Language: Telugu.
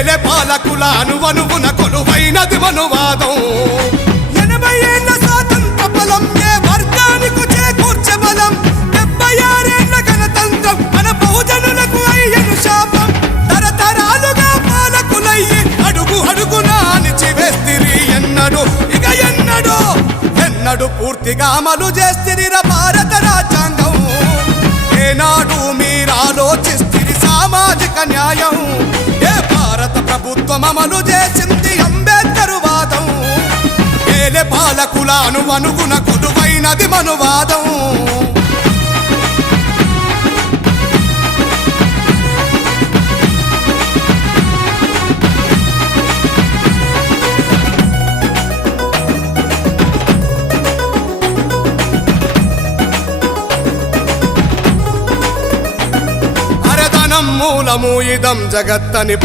ఏలే పాలకుల అనువనువున కొలువైనది మనువాదం 80 ఏళ్ల స్వాతంత్ర బలం ఏ వర్గానికి చేకూర్చే బలం 76 ఏళ్ల గణతంత్రం మన బహుజనులకు అయ్యను శాపం తరతరాలుగా పాలకులయ్యి అడుగు అడుగునా అణిచివేస్తిరి ఎన్నడు ఇక ఎన్నడు పూర్తిగా అమలు చేస్తిరిరా భారత రాజ్యాంగం ఏనాడు మీరాలోచిస్తిరి సామాజిక న్యాయం ఏ భారత ప్రభుత్వం అమలు చేసింది అంబేద్కర్ వాదం ఏలే పాలకుల అనువనుగున కొలువైనది మనువాదం మూలము ఇదం జగత్తని